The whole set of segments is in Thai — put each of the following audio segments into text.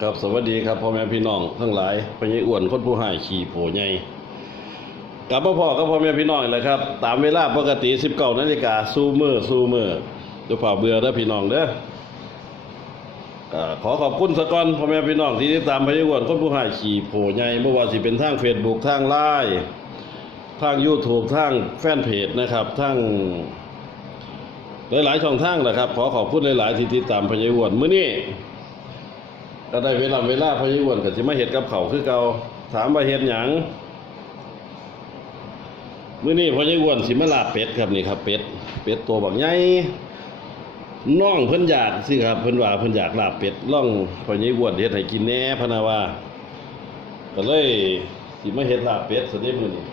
ครับสวัสดีครับพ่อแม่พี่น้องทั้งหลายพญายอ้วนคนผู้หายขี่โผใหญ่กลับมาพ่อกับพ่อแม่พี่น้องอีกแล้วครับ ตามเวลาปกติ19นาฬิกาสู้มือสู้มือด้วยฝ่าเบื่อเด้พี่น้องเด้อขอขอบคุณสกอนพ่อแม่พี่น้องที่ติดตามพญายอ้วนคนผู้หายขี่โผใหญ่ไม่ว่าสิเป็นทาง Facebook ทางไลน์ทาง YouTube ทางแฟนเพจนะครับทางหลายๆช่องทางแหละครับ ขอขอบคุณหลายๆที่ติดตามพญายอ้วนมื้อนี้ ก็ได้เวลาเวลาพญายอ้วนก็สิมาเฮ็ดกับเขาวคือเก่าถามว่าเฮ็ดหยังมื้อนี้พญายอ้วนสิมาลาบเป็ดครับนี่ครับ เป็ดเป็ดตัวบักใหญ่น้องเพิ่นอยากสิครับเพิ่นว่าเพิ่นอยากลาบเป็ดล่องพญายอ้วนเฮ็ดให้กินแหน่พะนาว่าก็เลยสิมาเฮ็ดลาบเป็ดซะเด้มื้อนี้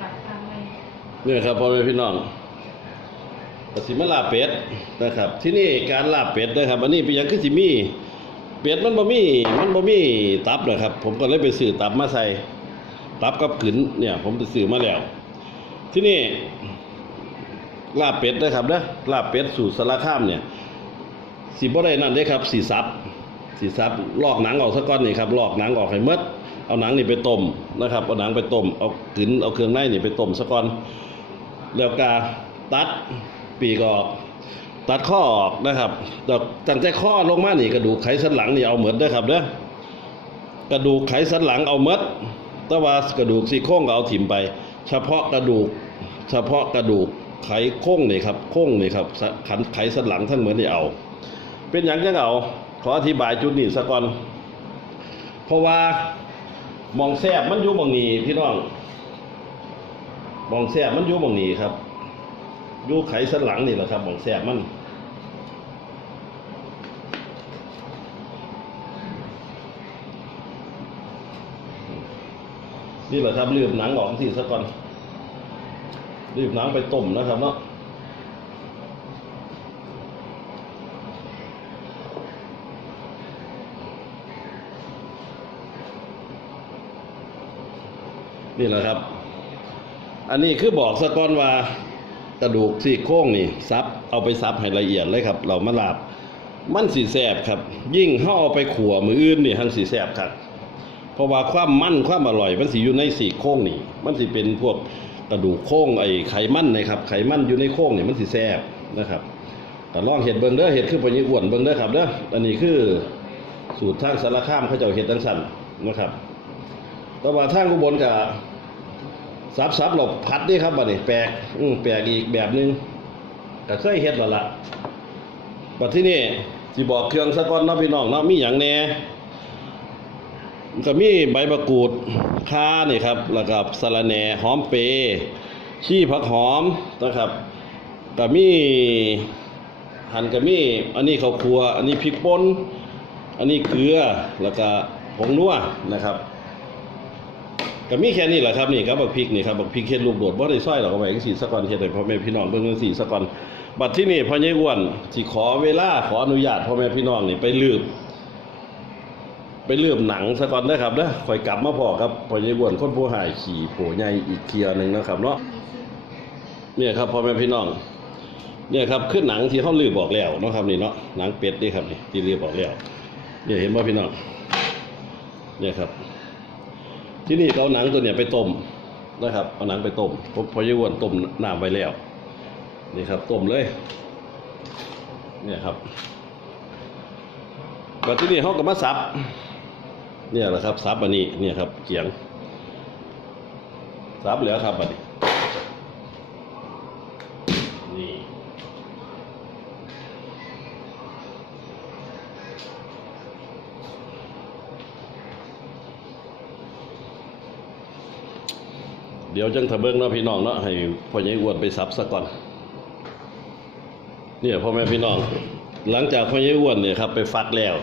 ตัดทางไปเนี่ยครับพ่อแม่พี่น้อง กสิมาลาเป็ดนะครับ ที่นี่การลาเป็ดนะครับ อันนี้เป็นหยังคือสิมีเป็ดมันบ่มีมันบ่มีตับนะครับ ผมก็เลยไปซื้อตับมาใส่ตับกับขืนเนี่ย ผมไปซื้อมาแล้ว ที่นี่ลาเป็ดนะครับนะลาเป็ดสูตรสารคามเนี่ยสีบ่ได้นั่นเด้ครับสีซับสีซับลอกหนังออกซะก่อนนี่ครับลอกหนังออกให้หมดเอาหนังนี่ไปต้มนะครับเอาหนังไปต้มเอาขืนเอาเครื่องในนี่ไปต้มซะก่อนแล้วก็ตัด ปีกออก ตัดข้อออกนะครับตั้งแต่ข้อลงมานี่กระดูกไขสันหลังนี่เอาเหมือนเด้ครับเด้อกระดูกไขสันหลังเอาหมดต่ว่ากระดูกซี่โครงก็เอาถิ่มไป เฉพาะกระดูก เฉพาะกระดูกไขโค้งนี่ครับโค้งนี่ครับขันไขสันหลังทั้งเหมือนนี่เอา เป็นอย่างจังเอาขออธิบายจุดนี้ซะก่อน เพราะว่ามองแซบมันอยู่มองนี้พี่น้องมองแสบมันอยู่มองนี้ครับ ยูไขสันหลังนี่แหละครับมองแสบมันนี่แหละครับรีบหนังออกสิซะก่อนรีบหนังไปต้มนะครับเนาะนี่แหละครับ อันนี้คือบอกสะก้อนว่า กระดูกซี่โครงนี่ซับเอาไปซับให้ละเอียดเลยครับ เรามาลาบ มันสีแสบครับ ยิ่งเขาเอาไปขัวมืออื่นนี่ทั้งสีแสบครับเพราะว่าความมันความอร่อย มันสิอยู่ในซี่โครงนี่ มันสิเป็นพวกกระดูกโครงไอ้ไขมันนะครับไขมันอยู่ในโครงนี่มันสิแสบนะครับแต่ลองเห็ดเบิ่งเด้อเห็ดคือปญิอ้วนเบิ่งเด้อครับเด้ออันนี้คือสูตรทางสารคามเขาเจ้าเห็ดดังสั่นนะครับแต่ว่าทางอุบลกับ ซับซับหลบพัดนี่ครับบัดนี้แปลกอืมแปลกอีกแบบหนึงก็เคยเฮ็ดแล้วล่ะบัดที่นี่สิบอกเครื่องสะก้อนเนาะพี่น้องเนาะมีหยังแน่ก็มีใบมะกรูดข่านี่ครับ แล้วก็สะระแหน่หอมเปรย์ขี้ผักหอมนะครับก็มีหั่นก็มีอันนี้ข้าวคั่วอันนี้พริกป่นอันนี้เกลือแล้วก็ผงนัวนะครับ ก็มีแค่นี้แหละครับนี่ครับบักพริกนี่ครับบักพริกเฮ็ดลูกโดดบ่ได้ซอยหรอกเอาไว้จังซี่ซะก่อนเฮ็ดให้พ่อแม่พี่น้องเบิ่งจังซี่ซะก่อนบัดที่นี่พ่อใหญ่อ้วนสิขอเวลาขออนุญาตพ่อแม่พี่น้องนี่ไปลืบไปลืบหนังซะก่อนเด้ครับเด้อค่อยกลับมาพอครับพ่อใหญ่อ้วนคนผู้หายขี่โผใหญ่อีกเทียหนึ่งนะครับเนาะเนี่ยครับพ่อแม่พี่น้อง เนี่ยครับคือหนังที่เขาลืบออกแล้วนะครับนี่เนาะหนังเป็ดนี่ครับนี่ที่ลืบออกแล้วเนี่ยเห็นบ่พี่น้องเนี่ยครับ ที่นี่เอาหนังตัวเนี้ยไปต้มนะครับเอาหนังไปต้มพพอยี่วนต้มน้ำไปแล้วนี่ครับต้มเลย เนี่ยครับแบบที่นี่เขาก็มาสับ เนี่ยแหละครับสับอันนี้เนี่ยครับเกียงสับเหลือครับอันนี้ ดี๋ยวจังทะเบิ้งเนาะพี่น้องเนาะให้พ่อใหญ่อ้วนไปสับซะก่อนเนี่ยพ่อแม่พี่น้อง หลังจากพ่อใหญ่อ้วนเนี่ยครับไปฟักแล้ว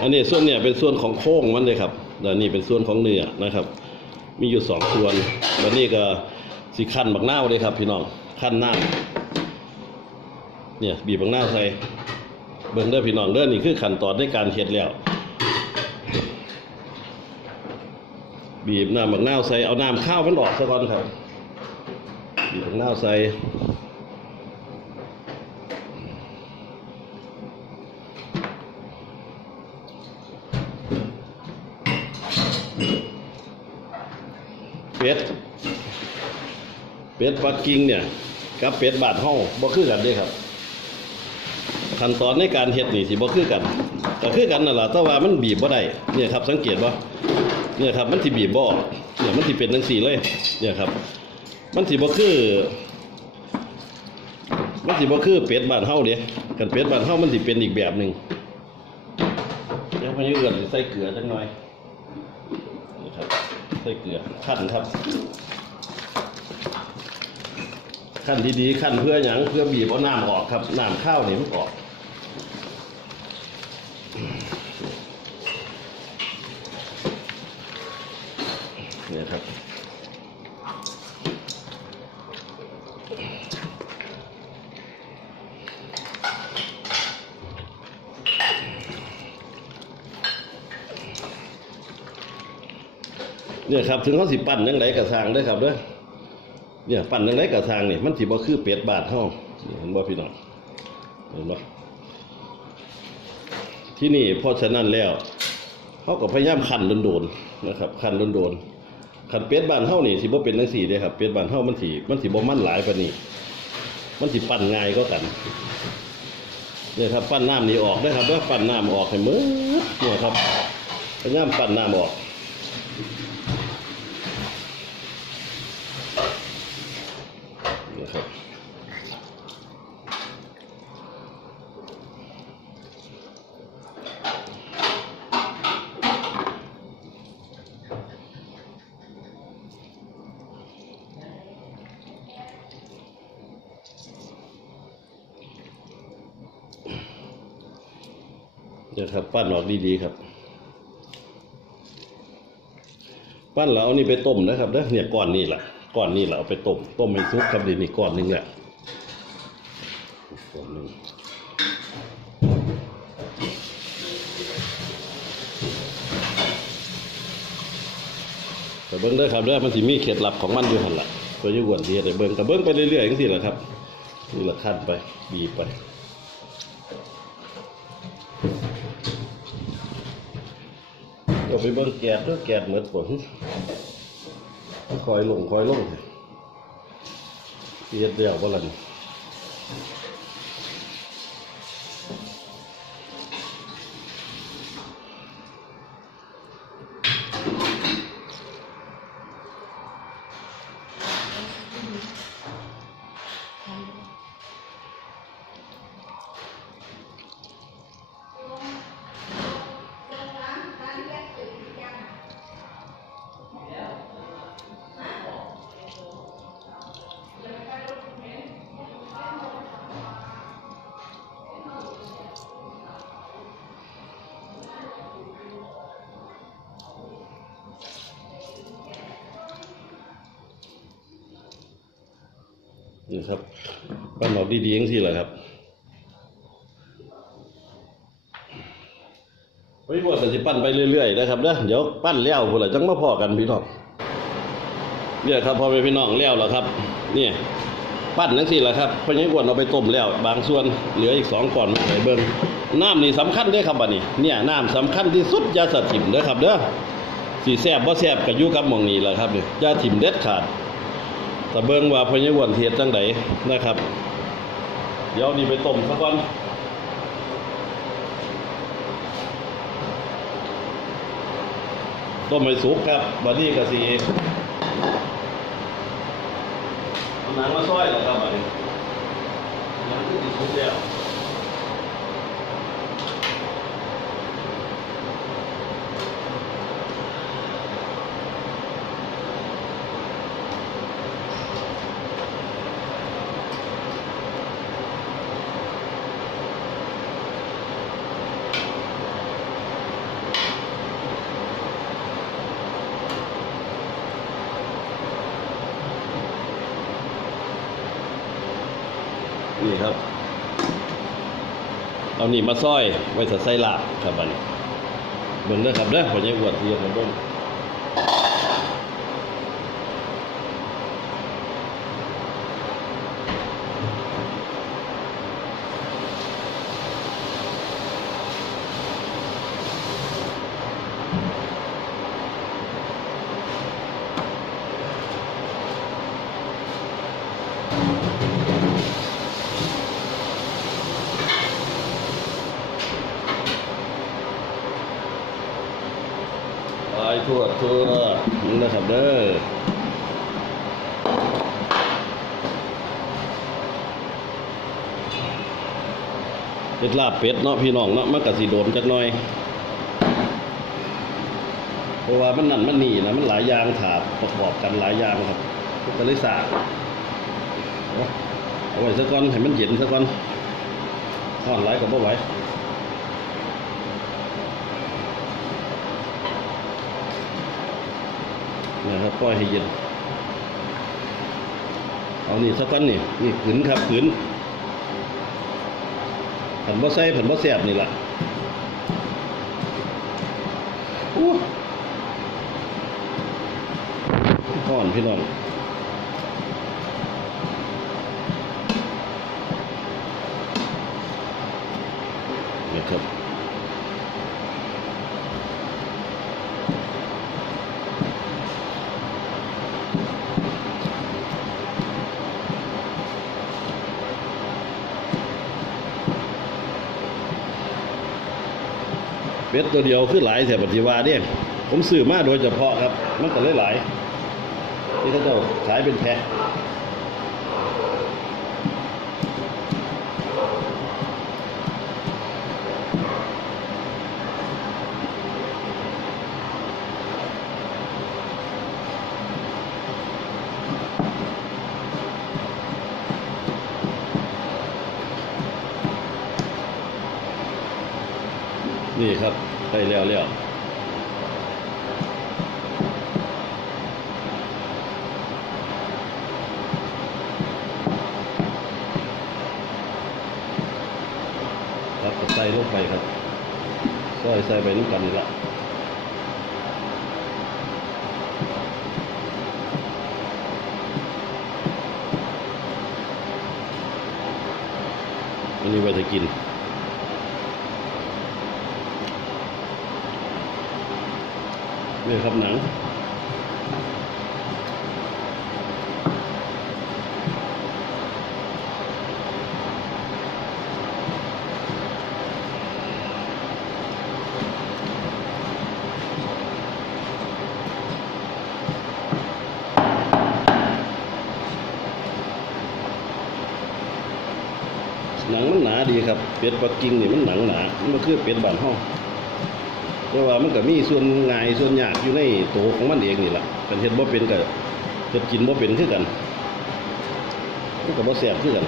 อันนี้ส่วนเนี่ยเป็นส่วนของโค้งมันเลยครับแล้วนี่เป็นส่วนของเนื้อนะครับ มีอยู่สองส่วนแล้วนี่ก็สิขั้นบักนาเลยครับ พี่น้องขั้นน้ำเนี่ยบีบบักนาใส่เบิ่งเด้อพี่น้องเด้อนี่คือขั้นตอนในการเฮ็ดแล้ว บีบน้ำหมักนาวใส่เอาน้ำข้าวมันหลอดซะก่อนครับบีบหมักนาวใส่เป็ดเป็ดปักกิ่งเนี่ยกับเป็ดบาดห้องบ่คือกันด้ครับขั้นตอนในการเห็ดนี่สิบ่คือกันก็คือกันน่ะแหละแต่ว่ามันบีบบ่ได้เนี่ยครับสังเกตบ่ เนี่ยครับมันสิบีบบ่อกเนี่ยมันสิเป็นจังซี่เลย เนี่ยครับ มันสิบ่คือ มันสิบ่คือเป็ดบานเฮาเด้กันเป็ดบานเฮามันสิเป็นอีกแบบหนึ่งเดี๋ยวพะนี้เอื้อนสิใส่เกลือจักหน่อยนี่ครับใส่เกลือคั่นครับ ขั้นดีๆขั้นเพื่อหยังเพื่อบีบเอาน้ำออกครับน้ำข้าวนี่มันออก เนี่ยครับ ถึงเขาสิปั้นยังไงกระสางเด้ครับเด้อเนี่ยปั่นยังไงกับทางนี่มันสิบ่คือเป็ดบาดเฮาเห็นบ่พี่น้องเห็นบ่ที่นี่เพราะฉะนั้นแล้วเขาก็พยายามคั่นโดนๆนะครับคั่นโดนๆคั่นเป็ดบานเฮานี่สิบ่เป็นจังซี่เด้ครับเป็ดบานเฮามันสิมันสิบ่มันหลายปานนี้ มันสิปั่นง่ายก็กันเนี่ยครับปั้นน้ำนี่ออกเด้ครับเด้อปั้นน้ำออกให้มืดเนี่ยครับพยายามปั้นน้ำออก นี่ยครับปั้นออกดีๆครับ ปั้นแล้วเอานี่ไปต้มนะครับเด้อเนี่ยก้อนนี่แหละก้อนนี่แหละเอาไปต้มต้มให้สุกครับดีนี้ก้อนหนึงแหละก้อนหนึงแต่เบิ้งเด้ครับเด้อมันสิมีเคล็ดลับของมันอยู่หันละตัวยี่หวนที่ได้เบิ้งแต่เบิ้งไปเรื่อยๆอย่างนี้แหละครับนี่ละขั้นไปบีไป ไปเบิ้งแกดเด้อแกดเหมือนฝนคอยลงคอยลงเปียดเดียวบ่ลัน นี่ครับปั้นออกดีๆจังซี่แหละครับไว้บ่ก็สิปั้นไปเรื่อยๆนะครับเด้อเดี๋ยวปั้นแล้วคนละจังมาพอกันพี่น้องเนี่ยครับพอไปพี่น้องแล้วแล้วครับเนี่ยปั้นจังซี่แหละครับเพราะงั้นกวนเอาไปต้มแล้ว บางส่วนเหลืออีกสองก่อนไปเบิ่งน้ำนี่สำคัญด้อครับบัดนี้ เนี่ยน้ำสำคัญที่สุดยาสะถิ่มเด้อครับเด้อสิแซบบ่แซบก็อยู่กับมองนี้แหละครับเนี่อย่าถิ่มเด็ดขาด แต่เบิงว่าพญาวนเทียดจังไดนะครับ เดี๋ยวนี้ไปต้มสักวันต้มไปสุกครับบัดนี้ก็สิเอาหนังมาซอยแล้วครับบัดนี้หนังที่สุกแล้วนี่ครับ เอานี่มาซอยไว้ถ้าใส่ลาบครับบัดนี้เบิ่งเด้อครับเด้อขอใจอวดเทียนมาเบิ่ง น ทั่วทั่วนี่นะครับเด้อ เป็ดลาบเป็ดเนาะพี่น้องเนาะมันก็สิโดนจักหน่อยเพราะว่ามันนั่นมันนี่นะมันหลายอย่างถาบประกอบกันหลายอย่างครับก็เลยสากเอาไว้สักก่อนให้มันเย็นสักก่อนห่อนหลก็บ่ไหวนะครับปล่อยให้เย็นเอานี่สักก่อนนี่นี่ขืนครับขืน บ่ใส่ผันบ่แสบนี่แหละอู้ห่อนพี่น้อง เป็ดตัวเดียวคือหลายแถบปฏิวาเนี่ยผมซื้อมาโดยเฉพาะครับ มันก็เลยหลายที่เขาจะขายเป็นแพ็คนี่ ครับได้แล้วแล้วครับใส่ลงไปครับซอยใส่ไปน้ำกันนี่ละอันนี้ไว้จะกิน นี่ครับหนังหนังมันหนาดีครับเป็ดปักกิ่งนี่มันหนังหนา มันคือเป็ดบ้านห้อง แต่ว่ามันก็มีส่วนง่ายส่วนยากอยู่ในตัวของมันเองนี่แหละกันเฮ็ดบ่เป็นก็เฮ็ดกินบ่เป็นคือกันมันก็บ่แซ่บคือกัน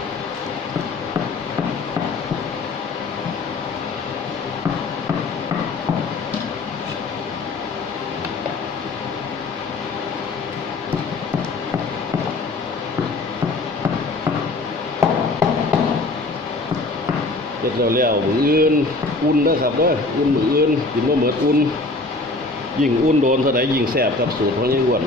เฮ็ดแล้วแล้วมืออื่น อุ่นเด้อครับเด้ออุ่นมืออื่นกินบ่เหมือดอุ่นยิ่งอุ่นโดนเท่าใดยิ่งแซ่บครับสูตรของยายอ้วน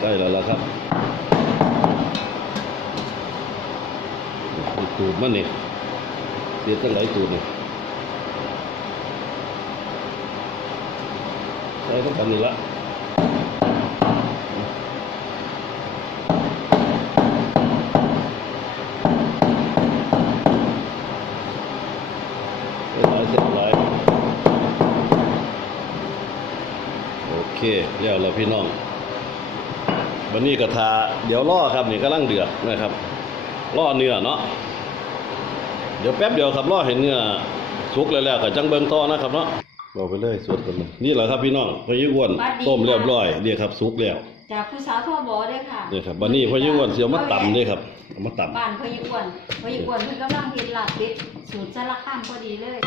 ใกล้แล้วล่ะครับตูดมันนี่เสียตั้งหลายตูดนี่ ใช้ต้องกันนี่ละหลายเส้นหลายโอเคเรียวแล้วพี่น้อง วันนี้กระทาเดี๋ยวล่อครับนี่กำลังเดือดนะครับล่อเนื้อเนาะเดี๋ยวแป๊บเดียวครับล่อเห็นเนื้อสุกแล้วแล้วก็จังเบิงต่อนะครับเนาะ บอกไปเลยสวดกันเลยนี่แหละครับพี่น้องพอยิ่งอ้วนต้มเรียบร้อยนี่ครับสุกแล้วจากผู้สาวทั่วบอได้อค่ะนี่ครับวันนี้พอยิ่งอ้วนเสียวมาต่ำด้วยครับเอามาต่ำบ้านพอยิ่งอ้วนพอยิ่งอ้วนเพิ่นกำลังเฮ็ดลาบเป็ดสูตรสารข้ามพอดีเลย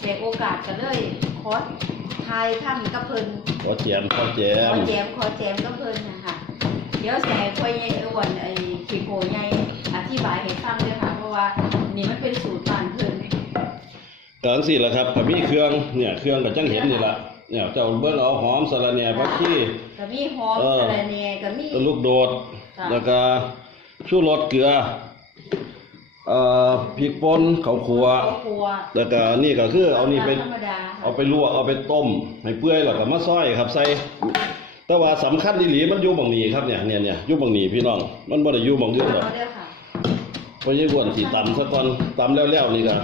แต่โอกาสก็เลยขอทายถ้ำกับเพิ่นขอแจมขอแจขมอแจมขอแจมกับเพิ่นนะคะเดี๋ยวแส่พอยิ่งอ้วนไอ้ขี้โพใหญ่อธิบายให้ฟังเลยค่ะ เพราะว่านี่มันเป็นสูตรบ้านเพิ่น กลางสี่ละครับก็มีเครื่องเนี่ยเครื่องก็จังเห็นนี่ละเนี่ยเจ้าเบิ่งเอาหอมสะระแหน่ผักชีก็มีหอมเออสะระแหน่ก็มี ลูกโดดค่ะ แล้วก็ชูรสเกลือเอ่อพริกป่นข้าวคั่วข้าวคั่วแล้วก็นี่ก็คือเอานี่ไป ธรรมดาเอาไปลวกเอาไปต้มให้เปื่อยแล้วก็มาซอยครับใส่แต่ว่าสำคัญอีหลีมันอยู่บางนี้ครับเนี่ยเนี่ยเนี่ยอยู่บางนี้พี่น้อง มันบ่ได้อยู่บางอื่นหรอกเอาเด้อค่ะเพราะยี่อ้วนสิตำซะก่อนตำแล้วๆนี่ก็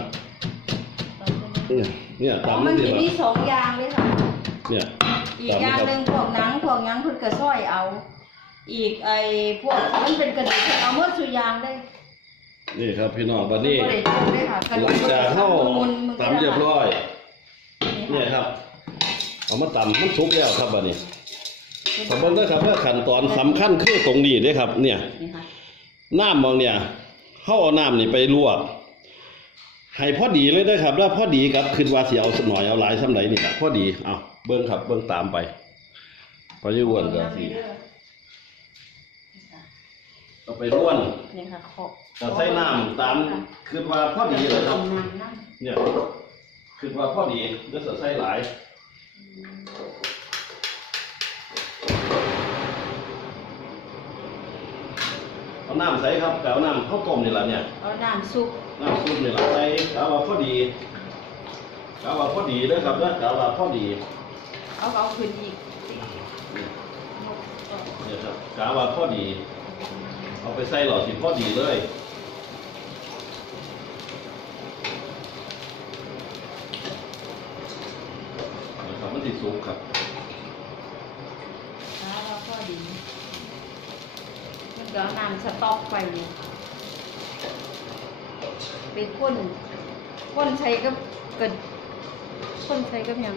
เนี่ยเนี่ยอ๋อตำมันี่นสิจะล่ะมีสองอย่างเลยค่ะ เนี่ยอีกอย่างหนึ่งพวกหนังพวกหยังเพิ่นก็ซอยเอา อีกไอ้พวกมันเป็นกระดูกเพิ่นเอาหมดสุอยางเลยนี่ครับพี่น้องบัดนี้บ่ได้ทุบเลยค่ะกระหดูลักงจากเฮามุนๆมันก็ตำเรียบร้อยนี่เนี่ยค่ะครับเอามาตำมันสุกแล้วครับบัดนี้ขอบคุณนะครับว่าขั้นตอนสำคัญคือตรงนี้เด้ครับ เนี่ย นี่ค่ะน้ำมองเนี่ยเฮาเอาน้ำนี่ไปลวก ให้พอดีเลยนะครับแล้วพอดีกับคือว่าสิเอาสหน่อยเอาหลายสำไหนนี่ครับพอดีเอาเบิ่งครับเบิ่งตามไปพอยี่อ้วนก็สิเอาไปร่วนนี่ค่ะขอบก็ใส่น้ำตามคือว่าพอดีเลยครับเนี่ยคือว่าพอดีเดี๋ยวใส่หลาย เอา น้ำใส่ครับแต่เอาน้ำข้าวต้มนี่แหละเนี่ยเอาน้ำซุปน้ำซุปนี่แหละใส่กะว่าพอดีกะว่าพอดีเด้อครับเด้อกะว่าพอดีเอาเอาขึ้นอีกเนี่ยครับกะว่าพอดี เอาไปใส่หลอดสิพอดีเลยนะครับมันติดสุกครับ แล้วก็ดี มันก็เอาน้ำสต๊อกไปเนี่ยไปข้นข้นใช้กับกับข้นใช้กับหยัง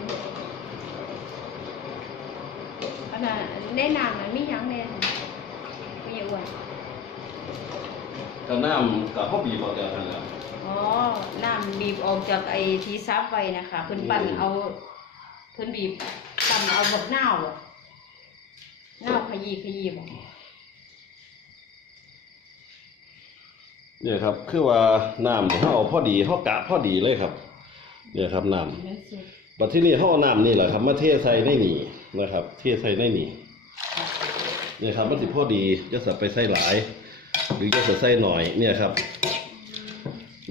อันนั้นในน้ำมันมีหยังแน่มีอ้วนกะน้ำกะข้าวบีบเอาเดียวกันแหล้วอ๋อ น้ำบีบออกจากไอ้ที่ซับไว้นะคะเพิ่นปั่นอืมเอาเพิ่นบีบปั่นเอาแบบหน้าวอะหน้าวขยี้ขยี้บ่ เนี่ยครับ คือว่าน้ำเขาเอาพอดีเขากะพอดีเลยครับ เนี่ยครับน้นั่นสิำบัดที่นี่เขาเอาน้ำนี่แหละครับ มาเทใส่ในนี่นะครับ เทใส่ในนี่เนี่ยครับมันสิพอดีจะสับไปใส่หลาย หรือจะใส่หน่อย เนี่ยครับ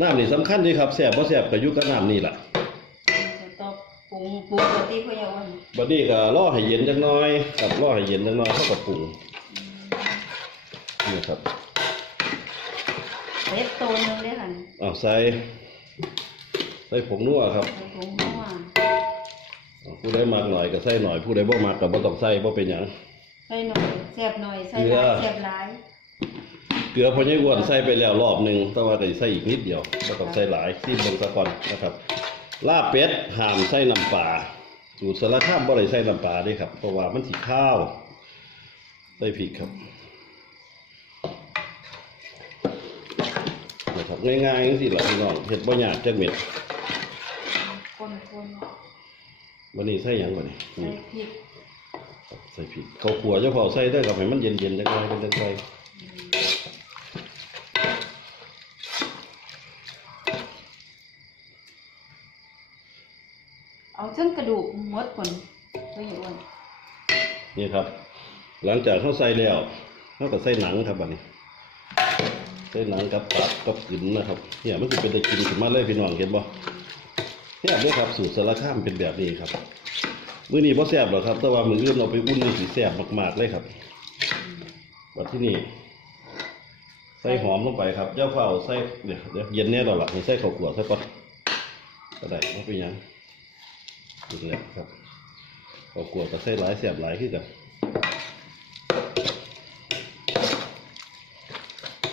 น้ำนี่สำคัญดีครับแสบบ่แสบก็อยู่กับน้ำนี่แหละจะต้องปรุงปรุงปกติเพิ่นเอาไว้บัดนี้ก็รอให้เย็นจักหน่อยครับรอให้เย็นจักหน่อยเขาก็ปรุงเนี่ยครับ เล็ดตัวหนึงเด้อหั่นอ้าวใส่ใส่ผงนัวครับใส่ถุงนัวผู้ใดมากหน่อยก็ใส่หน่อย ผู้ใดบ่มากก็บ่ต้องใส่บ่เป็นหยัง ใส่หน่อยแซ่บหน่อยใส่เกลืหอลายแซ่บหลายเกลือพอใหญ่อ้วนใส่ไปแล้วรอบหนึงแต่ว่าก็สิใส่อีกนิดเดียวบ่ต้องใส่หลายซีมเบิ่งซะก่อนนะครับ ลาบเป็ดห้ามใส่น้ำปลาสูตรสารคามบ่ได้ใส่น้ำปลาเด้ครับเพราะว่ามันสิข้าว ใส่พริกครับนะครับ ง่ายๆจังซี่ล่ะพี่น้องเฮ็ดบ่ยากจักเม็ดคนคนวันนี้ใส่หยังก่อนนี่ใส่พริกใส่พริกข้าวคั่วเจ้าพ่อใส่ได้อครับให้มันเย็นๆจักหน่อยเป็นจังไดเอาเส้นกระดูกหมดคนเพิ่นอ้วนนี่ครับ หลังจากเขาใส่แล้วเขาก็ใส่หนังครับบัดนี้ ใส่หนังกับตับกับกึ๋นนะครับเนี่ยมันจะเป็นตะกินขึ้นมาเลยพี่น้องเห็นบ่เนี่ยด้วยครับสูตรสารข้ามเป็นแบบนี้ครับมื้อนี้บ่แซ่บหรอกครับ แต่ว่ามื้ออื่นเราไปอุ่นนี่สิแซ่บมากๆเลยครับบัดที่นี่ใส่หอมลงไปครับเจ้าเฝ้าใส่เดี๋ยวเดี๋ยวเย็นแน่แล้วล่ะใส่ข้าวคั่วซะก่อนก็ได้บ่เป็นยังนี่แหละครับข้าวคั่วก็ใส่หลายแซ่บหลายคือกัน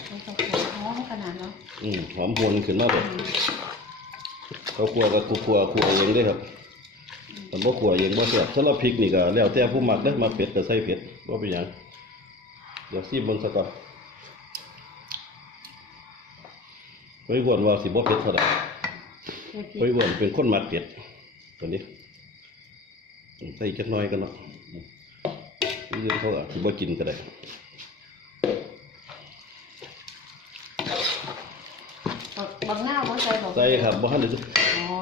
มันจะหัวหอมขนาดเนาะ อืม หอมหวนขึ้นมาแบบเขาครัวกับกูครัวครัวเองได้ครับแต่บ่ครัวเองบ่แซ่บสำหรับพริกนี่ก็แล้วแต่ผู้มักเด้อมักเผ็ดก็ใส่เผ็ดบ่เป็นหยังเดี๋ยวซีมเบิ่งซะก่อนไว้ก่อนว่าสิบ่เผ็ดเท่าใดใส่พริไว้กก่อนเป็นคนมักเผ็ดตัวนี้ใส่จักน่อยกันเนาะอืนี่เขาอาจสิบ่กินก็ได้ บัก บักหน้าวบ่ใส่บ่ใส่ครับบ่ทันได้อ๋อ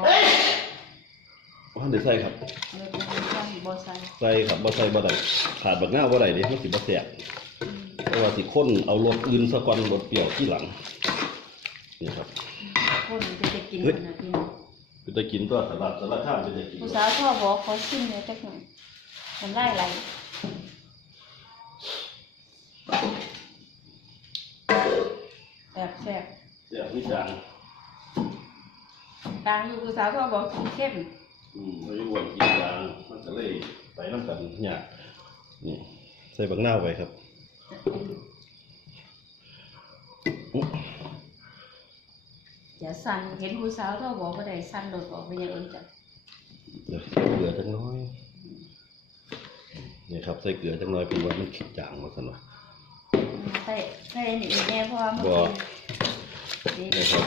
บ่ทันได้ใส่ครับเลยบ่ใส่บ่ใส่ใส่ครับบ่ใส่บ่ได้ขาดบักหน้าวบ่ได้เด้มันสิบ่แซ่บเพราะว่าสิค้นเอารสอื่นสะก่อนรสเปรี้ยวที่หลังนี่ครับคนจะจะกินเฮ้ยขนาดนี้เนาะเป็นจะกินตัวสลัดสลัดข้ามเป็นจะกินผู้สาวชอบบอกขอชิมหน่อยจักหน่อยมันได้ไรแซ่บแซ่บเสียพี่จาง ตางอยู่ผู้สาวก็บอกกินเข้มอืมไม่อ้วนกินจางมันก็เลยไปน้ำกันเนี่ยนี่ใส่บักหน้าวไปครับอุ๊ยอย่าสั่นเห็นผู้สาวก็บอกว่าได้สั่นโดดออกไปอย่างอื่นจ้ะเดี๋ยวใส่เกลือจังน้อยนี่ครับใส่เกลือจังน้อยเป็นว่ามันขิดจางมาสันวะ ใส่ใส่นี่อีกแน่เพราะว่ามันบ่เป็นนี่นี่ครับ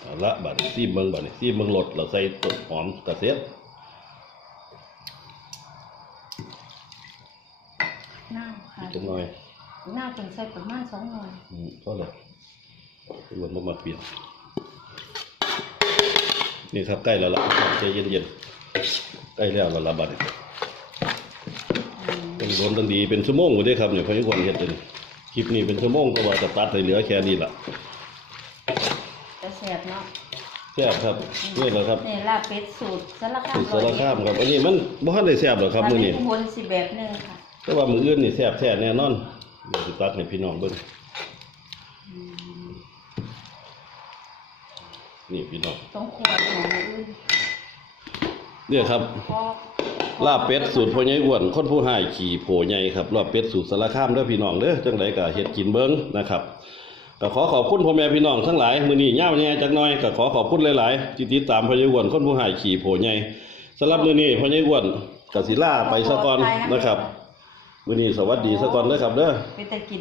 เอาละบัดนี้ ซีมเบิงบัดนี้ซีมเบิงรสเราใส่ต้นหอมกระเทียมหน้าค่ะจังน้อยหน้าเป็นใส่ประมาณสองหน่อยอืมก็เลยรวมมาเปลี่ยนนี่ครับใกล้แล้วล่ะใจเย็นๆใกล้แล้วแล้วละบัดนี้อืมต้องโดนตังดีเป็นชั่วโมงอยู่เด้ครับเนี่ยพอยุคนเฮ็ดเลยคลิปนี้เป็นชั่วโมงก็ว่าจะตัดให้เหลือแค่นี้ล่ะจะแซ่บเนาะแซ่บครับนี่แหละครับนี่ลาบเป็ดสูตรสารคามสุดสารคามครับอันนี้มันบ่ทันได้แซ่บหรอกครับมื้อนี้อุบลสิแบบหนึงค่ะแต่ว่ามื้ออื่นนี่แซ่บแท้แน่นอนเดี๋ยวสิตัดให้พี่น้องเบิ่งอืมนี่พี่น้องต้องขวดหอมอื่นเนี่ยครับพอลาบเป็ดสูตรพ่อใหญ่อ้วนคนผู้ให้ขี่โผใหญ่ครับลาบเป็ดสูตรสารคามเด้อพี่น้องเด้อจังไดก็เฮ็ดกินเบิ่งนะครับ ก็ขอขอบคุณพ่อแม่พี่น้องทั้งหลายมื้อนี้ยาวแย่จักหน่อยก็ขอขอบคุณหลายๆที่ติดตามพ่อใหญ่อ้วนคนผู้ให้ขี่โผใหญ่สำหรับมื้อนี้พ่อใหญ่อ้วนก็สิลาไปซะก่อนนะครับ มื้อนี้สวัสดีซะก่อนเด้อครับเด้อเป็นตะกิน